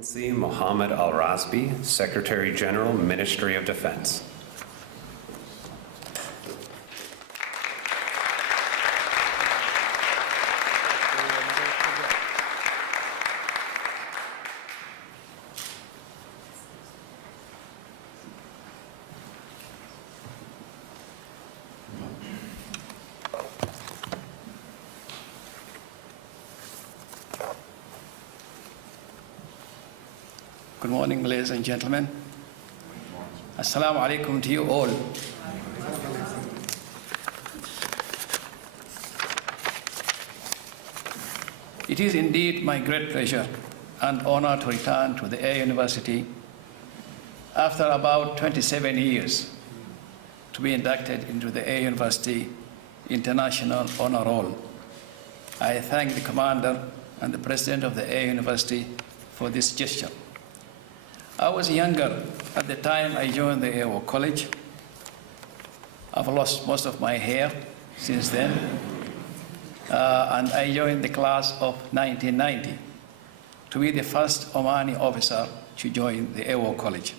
Excellency Mohammed Al-Rasbi, Secretary General, Ministry of Defense. Good morning, ladies and gentlemen. Assalamu alaikum to you all. It is indeed my great pleasure and honor to return to the Air University after about 27 years to be inducted into the Air University International Honor Roll. I thank the Commander and the President of the Air University for this gesture. I was younger at the time I joined the Air War College. I've lost most of my hair since then. And I joined the class of 1990 to be the first Omani officer to join the Air War College.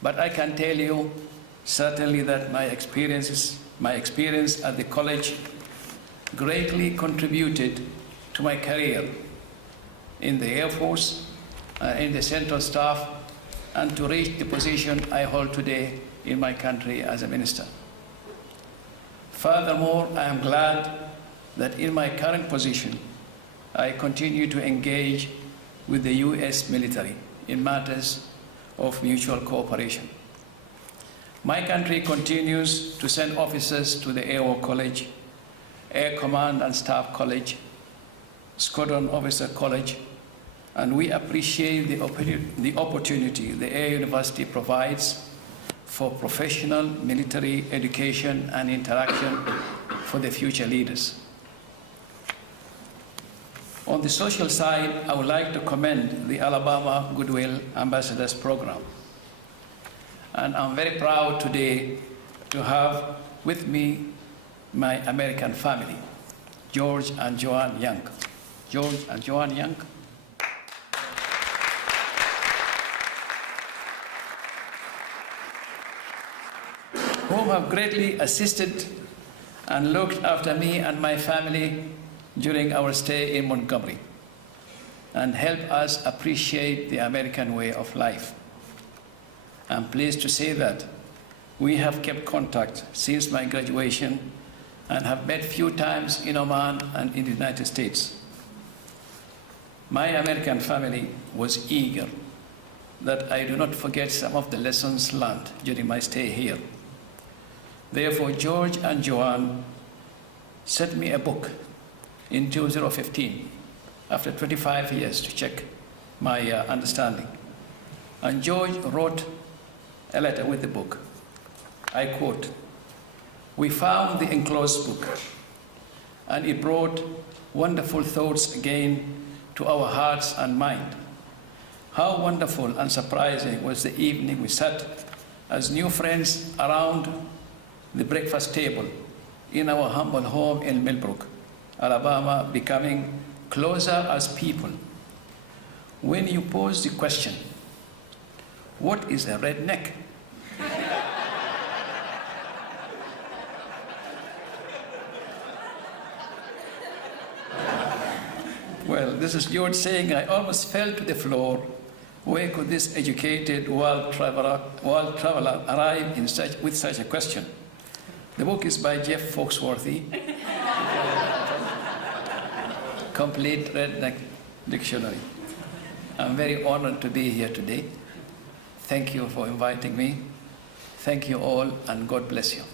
But I can tell you certainly that my experience at the college greatly contributed to my career in the Air Force, in the Central Staff, and to reach the position I hold today in my country as a minister. Furthermore, I am glad that in my current position, I continue to engage with the US military in matters of mutual cooperation. My country continues to send officers to the Air War College, Air Command and Staff College, Squadron Officer College, and we appreciate the opportunity the Air University provides for professional military education and interaction for the future leaders. On the social side, I would like to commend the Alabama Goodwill Ambassadors Program. And I'm very proud today to have with me my American family, George and Joanne Young. George and Joanne Young. Whom have greatly assisted and looked after me and my family during our stay in Montgomery and helped us appreciate the American way of life. I'm pleased to say that we have kept contact since my graduation and have met few times in Oman and in the United States. My American family was eager that I do not forget some of the lessons learned during my stay here. Therefore, George and Joanne sent me a book in 2015, after 25 years, to check my understanding. And George wrote a letter with the book. I quote, "We found the enclosed book, and it brought wonderful thoughts again to our hearts and mind. How wonderful and surprising was the evening we sat as new friends around the breakfast table in our humble home in Millbrook, Alabama, becoming closer as people. When you pose the question, what is a redneck? Well, this is George saying, I almost fell to the floor. Where could this educated world traveler arrive with such a question? The book is by Jeff Foxworthy, Complete Redneck Dictionary. I'm very honored to be here today. Thank you for inviting me. Thank you all, and God bless you.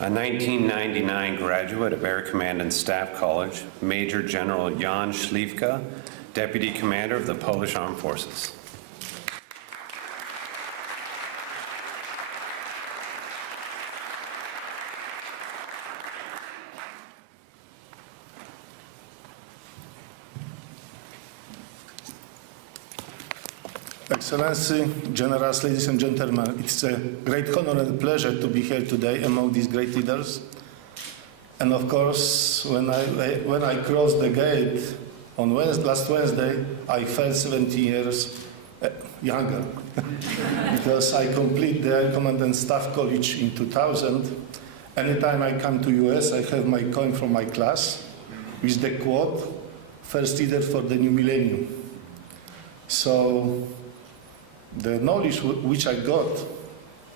A 1999 graduate of Air Command and Staff College, Major General Jan Śliwka, Deputy Commander of the Polish Armed Forces. Excellency, Generals, ladies and gentlemen, it's a great honor and pleasure to be here today among these great leaders. And of course, when I crossed the gate on last Wednesday, I felt 70 years younger because I completed the Air Command and Staff College in 2000. Anytime I come to US, I have my coin from my class with the quote, "First leader for the new millennium." So the knowledge which I got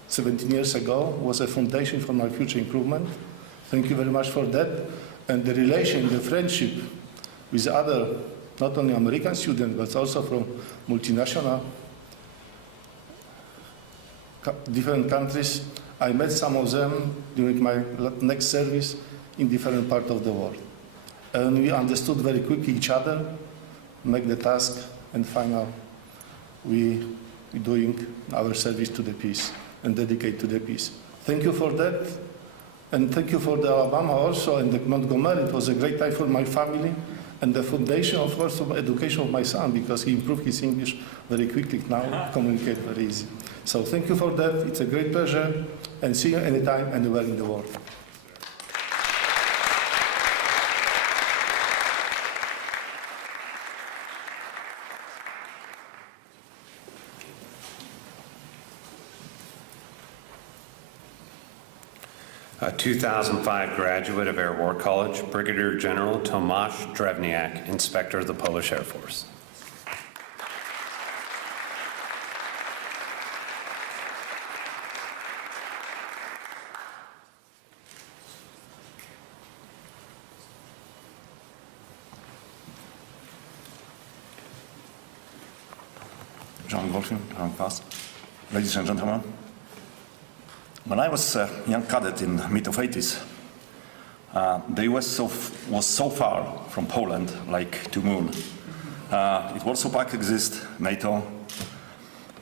17 years ago was a foundation for my future improvement. Thank you very much for that. And the relation, the friendship with other, not only American students, but also from multinational, different countries. I met some of them during my next service in different parts of the world. And we understood very quickly each other, make the task, and finally we doing our service to the peace and dedicate to the peace. Thank you for that. And thank you for the Alabama also and the Montgomery. It was a great time for my family and the foundation, of course, of education of my son, because he improved his English very quickly now, communicate very easy. So thank you for that. It's a great pleasure, and see you anytime, anywhere in the world. A 2005 graduate of Air War College, Brigadier General Tomasz Drewniak, Inspector of the Polish Air Force. John Goldfein, Kwast. Ladies and gentlemen, when I was a young cadet in mid of 80s, the US was so far from Poland, like to moon. It Warsaw Pact exists, NATO,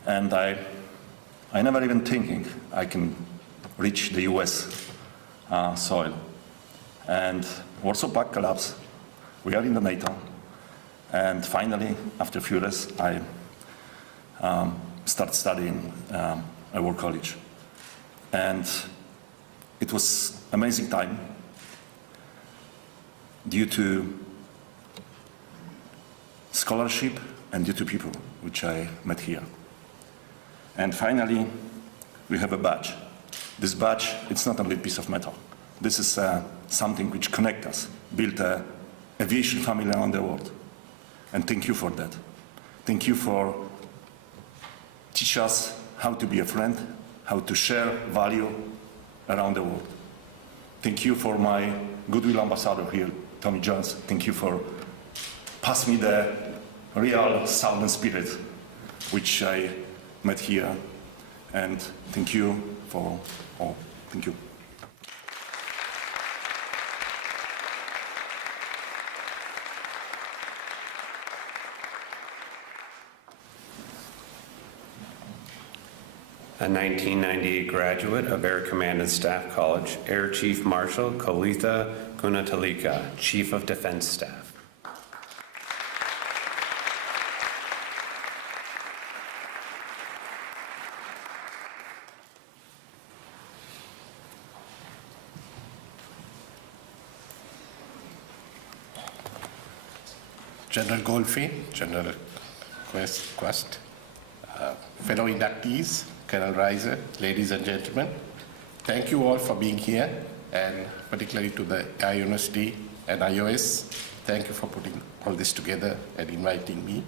and I never even thinking I can reach the US soil. And Warsaw Pact collapsed. We are in the NATO, and finally, after a few years, I start studying at War College. And it was amazing time due to scholarship and due to people which I met here. And finally, we have a badge. This badge, it's not only a piece of metal. This is something which connects us, build an aviation family around the world. And thank you for that. Thank you for teach us how to be a friend, how to share value around the world. Thank you for my goodwill ambassador here, Tommy Jones. Thank you for pass me the real Southern spirit, which I met here. And thank you for all. Thank you. A 1998 graduate of Air Command and Staff College, Air Chief Marshal Kolitha Gunatalika, Chief of Defense Staff. General Goldfein, General Kwast, fellow inductees, Colonel Reiser, ladies and gentlemen, thank you all for being here, and particularly to the Air University and iOS, thank you for putting all this together and inviting me.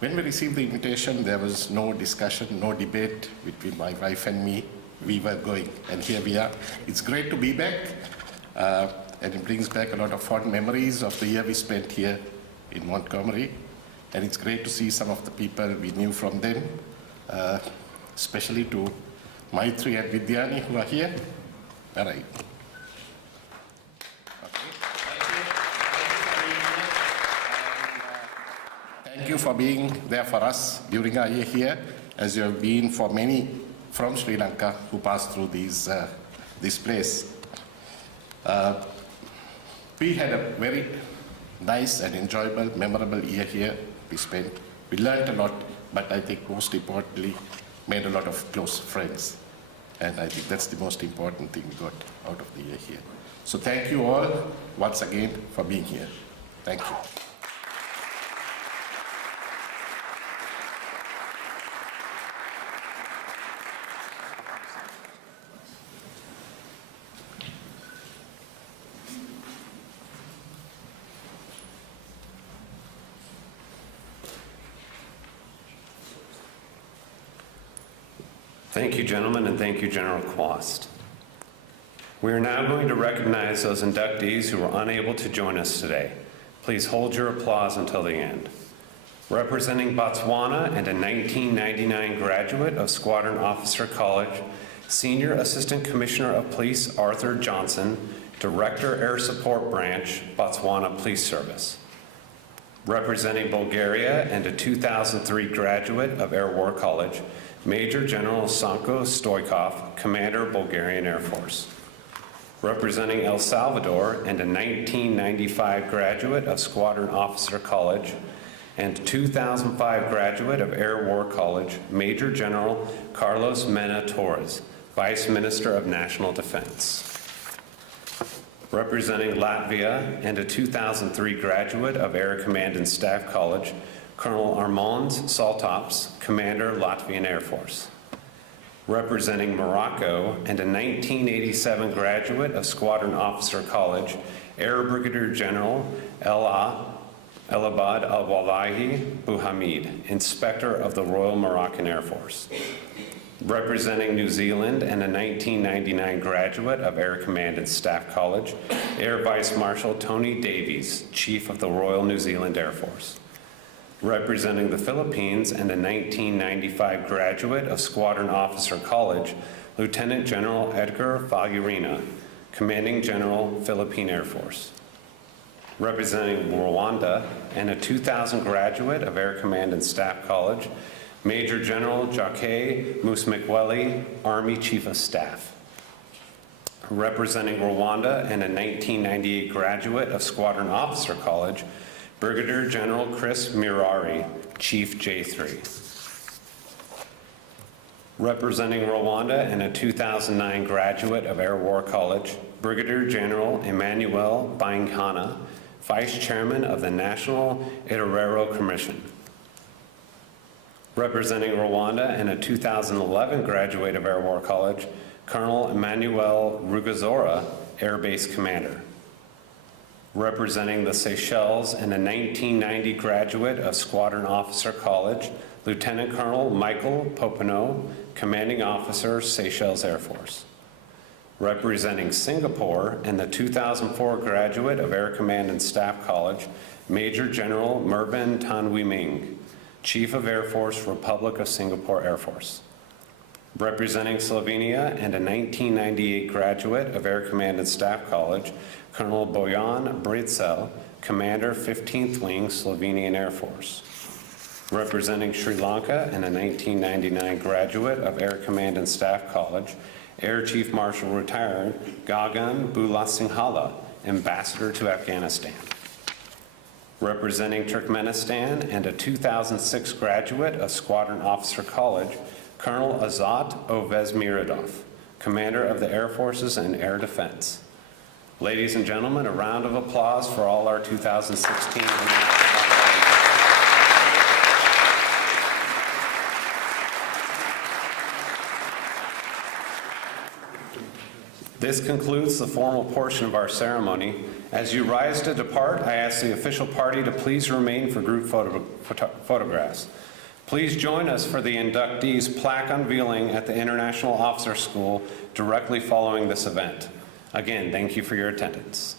When we received the invitation, there was no discussion, no debate between my wife and me. We were going, and here we are. It's great to be back, and it brings back a lot of fond memories of the year we spent here in Montgomery, and it's great to see some of the people we knew from then, especially to Maitri and Vidyani who are here. All right. Okay. Thank you for being there for us during our year here, as you have been for many from Sri Lanka who passed through this place. We had a very nice and enjoyable, memorable year here we spent. We learned a lot but I think most importantly, made a lot of close friends. And I think that's the most important thing we got out of the year here. So thank you all once again for being here. Thank you. Thank you, gentlemen, and thank you, General Kwast. We are now going to recognize those inductees who were unable to join us today. Please hold your applause until the end. Representing Botswana and a 1999 graduate of Squadron Officer College, Senior Assistant Commissioner of Police Arthur Johnson, Director Air Support Branch, Botswana Police Service. Representing Bulgaria and a 2003 graduate of Air War College, Major General Sanko Stoikov, Commander, Bulgarian Air Force. Representing El Salvador and a 1995 graduate of Squadron Officer College and 2005 graduate of Air War College, Major General Carlos Mena Torres, Vice Minister of National Defense. Representing Latvia and a 2003 graduate of Air Command and Staff College, Colonel Armand Saltops, Commander, Latvian Air Force. Representing Morocco and a 1987 graduate of Squadron Officer College, Air Brigadier General El Abad Al-Wallahi Buhamid, Inspector of the Royal Moroccan Air Force. Representing New Zealand and a 1999 graduate of Air Command and Staff College, Air Vice Marshal Tony Davies, Chief of the Royal New Zealand Air Force. Representing the Philippines and a 1995 graduate of Squadron Officer College, Lieutenant General Edgar Falurina, Commanding General, Philippine Air Force. Representing Rwanda and a 2000 graduate of Air Command and Staff College, Major General Jacques Musmekweli, Army Chief of Staff. Representing Rwanda and a 1998 graduate of Squadron Officer College, Brigadier General Chris Mirari, Chief J3. Representing Rwanda and a 2009 graduate of Air War College, Brigadier General Emmanuel Baingana, Vice Chairman of the National Iterero Commission. Representing Rwanda and a 2011 graduate of Air War College, Colonel Emmanuel Rugazora, Air Base Commander. Representing the Seychelles and a 1990 graduate of Squadron Officer College, Lieutenant Colonel Michael Popino, Commanding Officer, Seychelles Air Force. Representing Singapore and the 2004 graduate of Air Command and Staff College, Major General Mervin Tan Wee Ming, Chief of Air Force, Republic of Singapore Air Force. Representing Slovenia and a 1998 graduate of Air Command and Staff College, Colonel Bojan Britzel, Commander 15th Wing, Slovenian Air Force. Representing Sri Lanka and a 1999 graduate of Air Command and Staff College, Air Chief Marshal Retired Gagan Bulasinghala, Ambassador to Afghanistan. Representing Turkmenistan and a 2006 graduate of Squadron Officer College, Colonel Azat Ovezmiridov, Commander of the Air Forces and Air Defense. Ladies and gentlemen, a round of applause for all our 2016 This concludes the formal portion of our ceremony. As you rise to depart, I ask the official party to please remain for group photographs. Please join us for the inductees plaque unveiling at the International Officer School directly following this event. Again, thank you for your attendance.